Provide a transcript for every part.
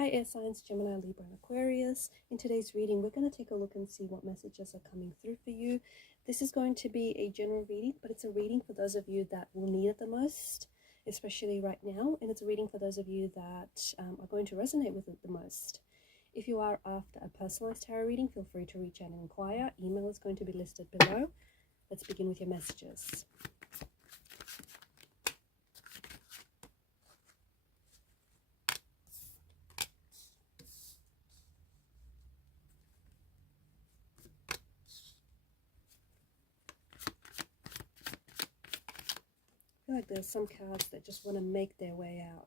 Hi air signs, Gemini, Libra and Aquarius. In today's reading, we're going to take a look and see what messages are coming through for you. This is going to be a general reading, but it's a reading for those of you that will need it the most, especially right now. And it's a reading for those of you that are going to resonate with it the most. If you are after a personalized tarot reading, feel free to reach out and inquire. Email is going to be listed below. Let's begin with your messages. I feel like there's some cards that just want to make their way out.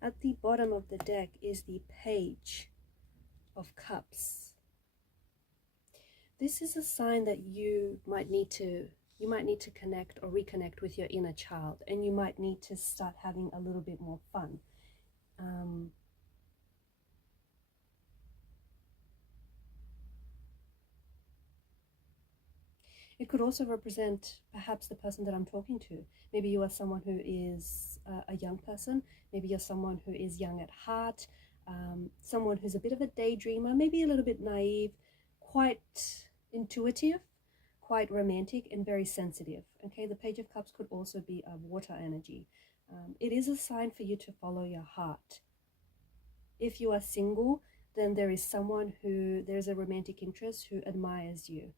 At the bottom of the deck is the Page of Cups. This is a sign that you might need to connect or reconnect with your inner child, and you might need to start having a little bit more fun. It could also represent perhaps the person that I'm talking to. Maybe you are someone who is a young person. Maybe you're someone who is young at heart, someone who's a bit of a daydreamer, maybe a little bit naive, quite intuitive, quite romantic, and very sensitive. Okay, the Page of Cups could also be a water energy. It is a sign for you to follow your heart. If you are single, then there is a romantic interest who admires you.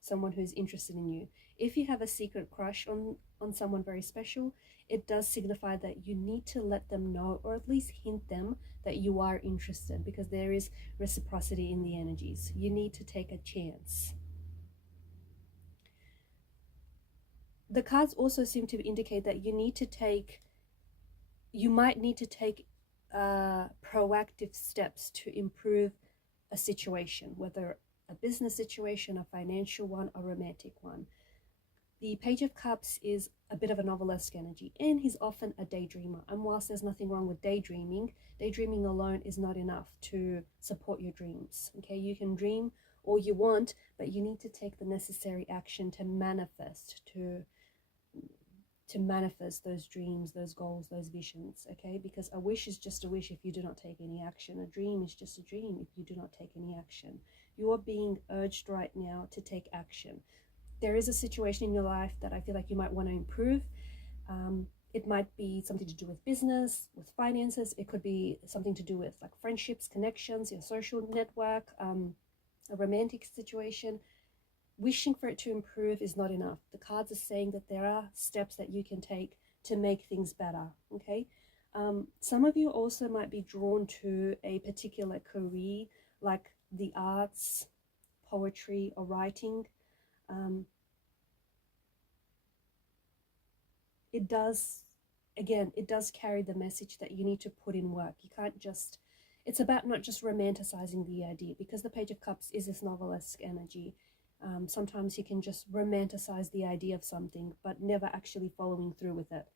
Someone who's interested in you. If you have a secret crush on someone very special, it does signify that you need to let them know, or at least hint them that you are interested, because there is reciprocity in the energies. You need to take a chance. The cards also seem to indicate that you might need to take proactive steps to improve a situation, whether a business situation, a financial one, a romantic one. The Page of Cups is a bit of a novelesque energy, and he's often a daydreamer. And whilst there's nothing wrong with daydreaming, daydreaming alone is not enough to support your dreams. Okay, you can dream all you want, but you need to take the necessary action to manifest, to manifest those dreams, those goals, those visions. Okay, because a wish is just a wish if you do not take any action. A dream is just a dream if you do not take any action. You are being urged right now to take action. There is a situation in your life that I feel like you might want to improve. It might be something to do with business, with finances. It could be something to do with like friendships, connections, your social network, a romantic situation. Wishing for it to improve is not enough. The cards are saying that there are steps that you can take to make things better. Okay. Some of you also might be drawn to a particular career, like the arts, poetry, or writing. It does carry the message that you need to put in work. You can't just, it's about not just romanticizing the idea, because the Page of Cups is this novelesque energy. Sometimes you can just romanticize the idea of something, but never actually following through with it.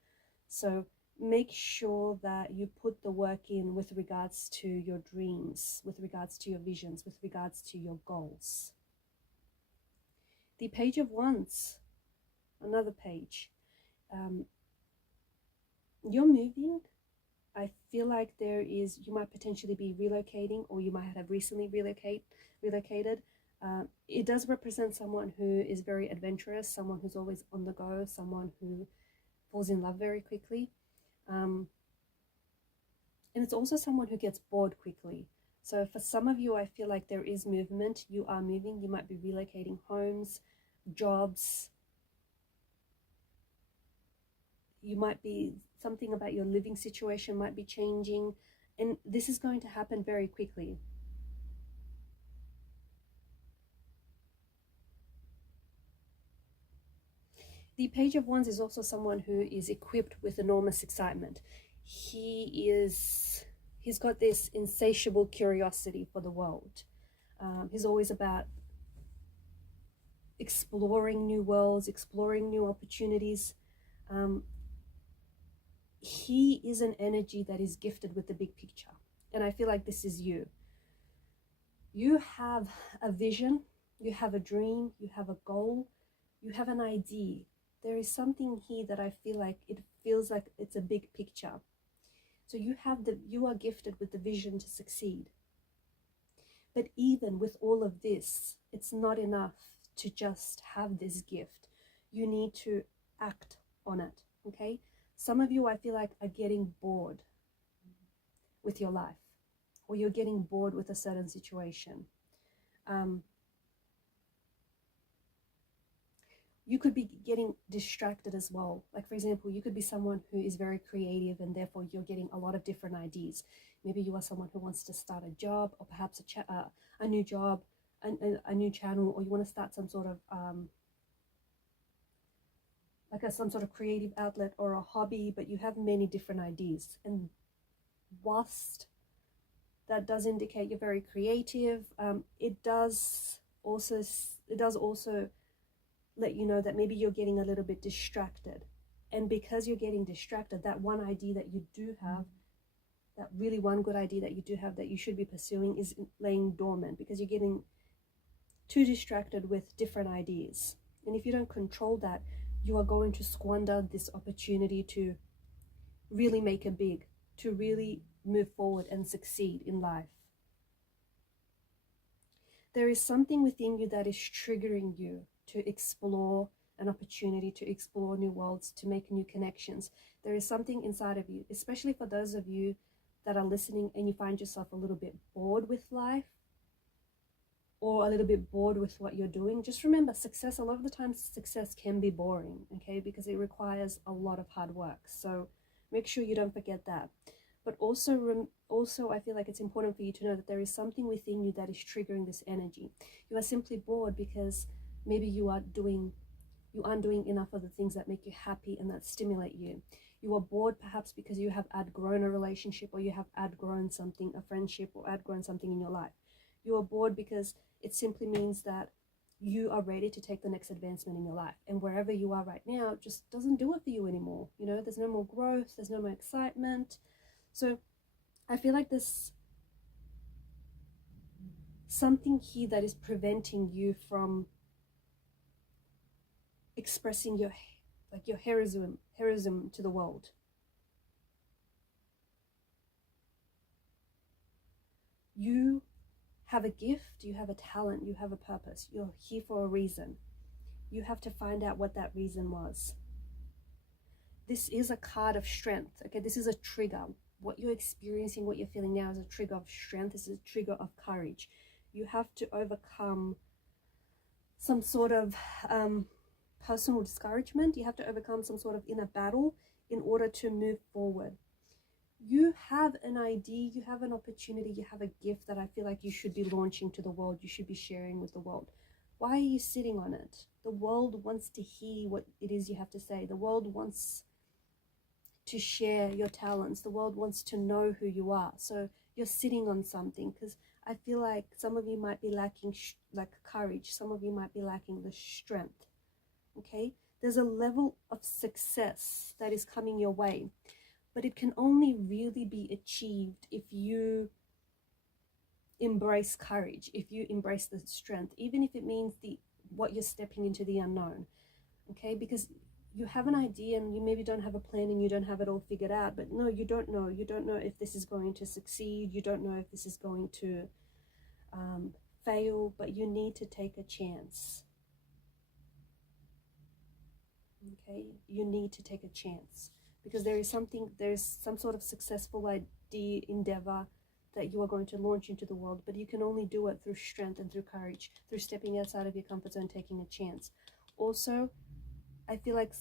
So make sure that you put the work in with regards to your dreams, with regards to your visions, with regards to your goals. The Page of Wands, another page. You're moving. I feel like you might potentially be relocating, or you might have recently relocated. It does represent someone who is very adventurous, someone who's always on the go, someone who falls in love very quickly. And it's also someone who gets bored quickly. So for some of you, I feel like there is movement. You are moving. You might be relocating homes, jobs. You might be, something about your living situation might be changing. And this is going to happen very quickly. The Page of Wands is also someone who is equipped with enormous excitement. He's got this insatiable curiosity for the world. He's always about exploring new worlds, exploring new opportunities. he is an energy that is gifted with the big picture. And I feel like this is you. You have a vision, you have a dream, you have a goal, you have an idea. There is something here that I feel like it feels like it's a big picture. So you are gifted with the vision to succeed. But even with all of this, it's not enough to just have this gift. You need to act on it, okay? Some of you, I feel like, are getting bored with your life, or you're getting bored with a certain situation. You could be getting distracted as well. Like, for example, you could be someone who is very creative and therefore you're getting a lot of different ideas. Maybe you are someone who wants to start a job, or perhaps a new job, a new channel, or you want to start some sort of some sort of creative outlet or a hobby, but you have many different ideas. And whilst that does indicate you're very creative, it does also let you know that maybe you're getting a little bit distracted. And because you're getting distracted, that one idea that you do have, that really one good idea that you do have that you should be pursuing, is laying dormant because you're getting too distracted with different ideas. And if you don't control that, you are going to squander this opportunity to really make it big, to really move forward and succeed in life. There is something within you that is triggering you to explore an opportunity, to explore new worlds, to make new connections. There is something inside of you, especially for those of you that are listening and you find yourself a little bit bored with life, or a little bit bored with what you're doing. Just remember, success, a lot of the times success can be boring, okay, because it requires a lot of hard work. So make sure you don't forget that. But also I feel like it's important for you to know that there is something within you that is triggering this energy. You are simply bored because maybe you aren't doing enough of the things that make you happy and that stimulate you. You are bored perhaps because you have outgrown a relationship, or you have outgrown something, a friendship, or outgrown something in your life. You are bored because it simply means that you are ready to take the next advancement in your life. And wherever you are right now just doesn't do it for you anymore. You know, there's no more growth, there's no more excitement. So I feel like there's something here that is preventing you from expressing your heroism to the world. You have a gift, you have a talent, you have a purpose. You're here for a reason. You have to find out what that reason was. This is a card of strength, okay? This is a trigger. What you're experiencing, what you're feeling now is a trigger of strength. This is a trigger of courage. You have to overcome some sort of personal discouragement. You have to overcome some sort of inner battle in order to move forward. You have an idea, you have an opportunity, you have a gift that I feel like you should be launching to the world, you should be sharing with the world. Why are you sitting on it? The world wants to hear what it is you have to say. The world wants to share your talents. The world wants to know who you are. So you're sitting on something, because I feel like some of you might be lacking courage. Some of you might be lacking the strength. Okay? There's a level of success that is coming your way. But it can only really be achieved if you embrace courage, if you embrace the strength, even if it means what you're stepping into the unknown, okay? Because you have an idea and you maybe don't have a plan and you don't have it all figured out, but no, you don't know. You don't know if this is going to succeed. You don't know if this is going to fail, but you need to take a chance, okay? You need to take a chance. Because there's some sort of successful idea, endeavor that you are going to launch into the world, but you can only do it through strength and through courage, through stepping outside of your comfort zone, taking a chance. Also, I feel like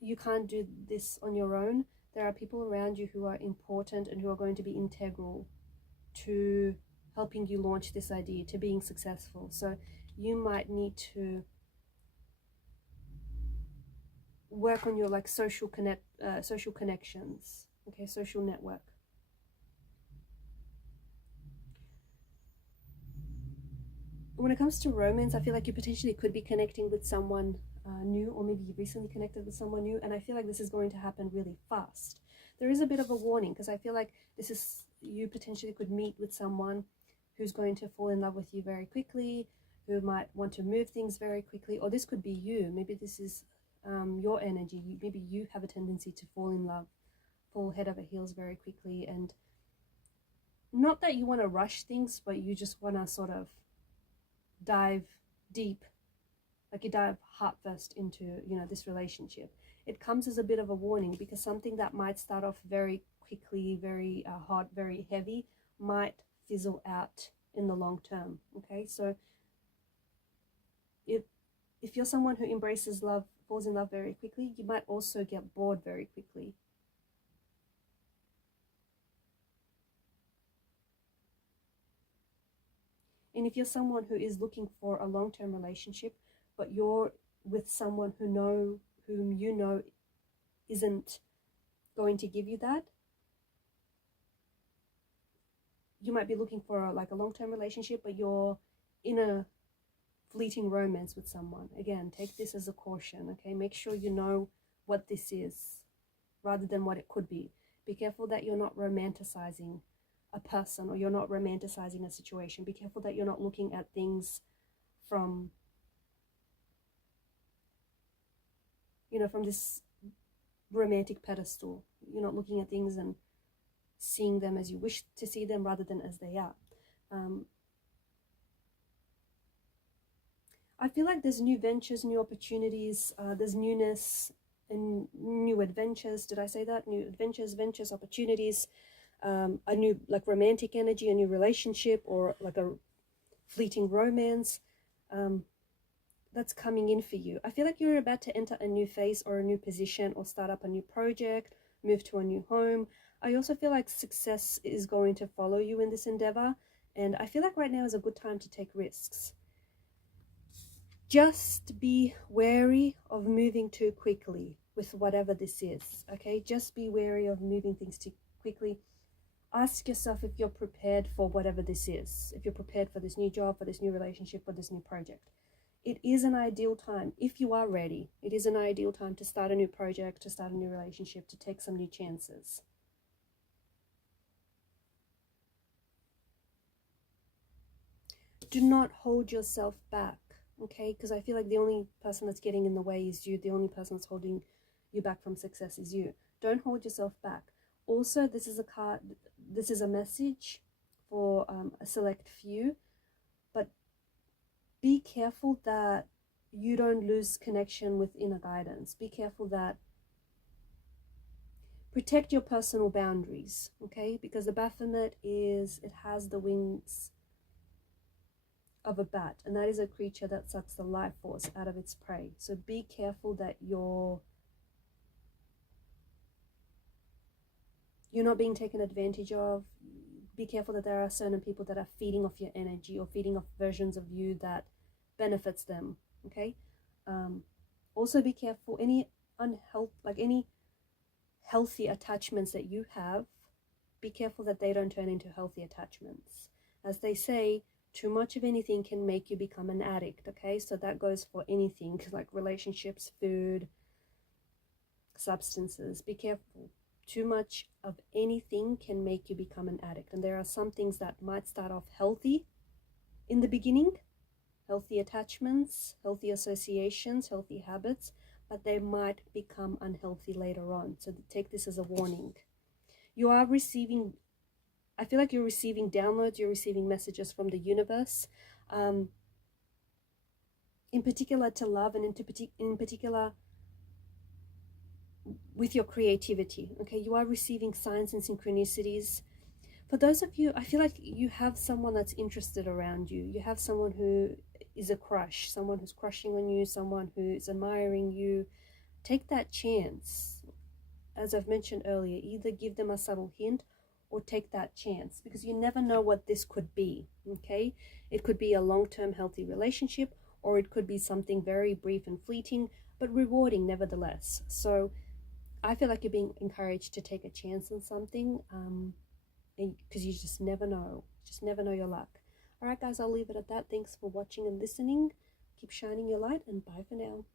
you can't do this on your own. There are people around you who are important and who are going to be integral to helping you launch this idea, to being successful. So you might need to work on your social connections, okay, social network. When it comes to romance, I feel like you potentially could be connecting with someone new, or maybe you recently connected with someone new, and I feel like this is going to happen really fast. there is a bit of a warning, because I feel like this is, you potentially could meet with someone who's going to fall in love with you very quickly, who might want to move things very quickly, or this could be you. Maybe this is your energy. Maybe you have a tendency to fall in love, fall head over heels very quickly, and not that you want to rush things, but you just want to sort of dive deep, like you dive heart first into, you know, this relationship. It comes as a bit of a warning, because something that might start off very quickly, very hot, very heavy, might fizzle out in the long term. Okay, so if you're someone who embraces love, falls in love very quickly, you might also get bored very quickly. And if you're someone who is looking for a long-term relationship, but you're with someone whom you know isn't going to give you that, you might be looking for a long-term relationship, but you're in a fleeting romance with someone. Again, take this as a caution, okay? Make sure you know what this is rather than what it could be. Be careful that you're not romanticizing a person, or you're not romanticizing a situation. Be careful that you're not looking at things from, you know, from this romantic pedestal. You're not looking at things and seeing them as you wish to see them rather than as they are. I feel like there's new ventures, new opportunities, there's newness and new adventures. Did I say that? New adventures, ventures, opportunities, a new like romantic energy, a new relationship, or like a fleeting romance that's coming in for you. I feel like you're about to enter a new phase or a new position, or start up a new project, move to a new home. I also feel like success is going to follow you in this endeavor, and I feel like right now is a good time to take risks. Just be wary of moving too quickly with whatever this is, okay? Just be wary of moving things too quickly. Ask yourself if you're prepared for whatever this is, if you're prepared for this new job, for this new relationship, for this new project. It is an ideal time, if you are ready, it is an ideal time to start a new project, to start a new relationship, to take some new chances. Do not hold yourself back, okay? Because I feel like the only person that's getting in the way is you. The only person that's holding you back from success is you. Don't hold yourself back. Also, this is a card, this is a message for a select few, but be careful that you don't lose connection with inner guidance. Be careful that, protect your personal boundaries, okay? Because the Baphomet it has the wings of a bat, and that is a creature that sucks the life force out of its prey. So be careful that you're not being taken advantage of. Be careful that there are certain people that are feeding off your energy, or feeding off versions of you that benefits them, okay? Also be careful, any healthy attachments that you have, be careful that they don't turn into healthy attachments. As they say, too much of anything can make you become an addict, okay? So that goes for anything, like relationships, food, substances. Be careful. Too much of anything can make you become an addict. And there are some things that might start off healthy in the beginning, healthy attachments, healthy associations, healthy habits, but they might become unhealthy later on. So take this as a warning. You are receiving, I feel like you're receiving downloads, you're receiving messages from the universe, in particular to love, and in particular with your creativity, okay? You are receiving signs and synchronicities. For those of you, I feel like you have someone that's interested around you. You have someone who is a crush, someone who's crushing on you, someone who is admiring you. Take that chance. As I've mentioned earlier, either give them a subtle hint or take that chance, because you never know what this could be, okay? It could be a long-term healthy relationship, or it could be something very brief and fleeting, but rewarding nevertheless. So I feel like you're being encouraged to take a chance on something, because you just never know. Just never know your luck. All right, guys, I'll leave it at that. Thanks for watching and listening. Keep shining your light, and bye for now.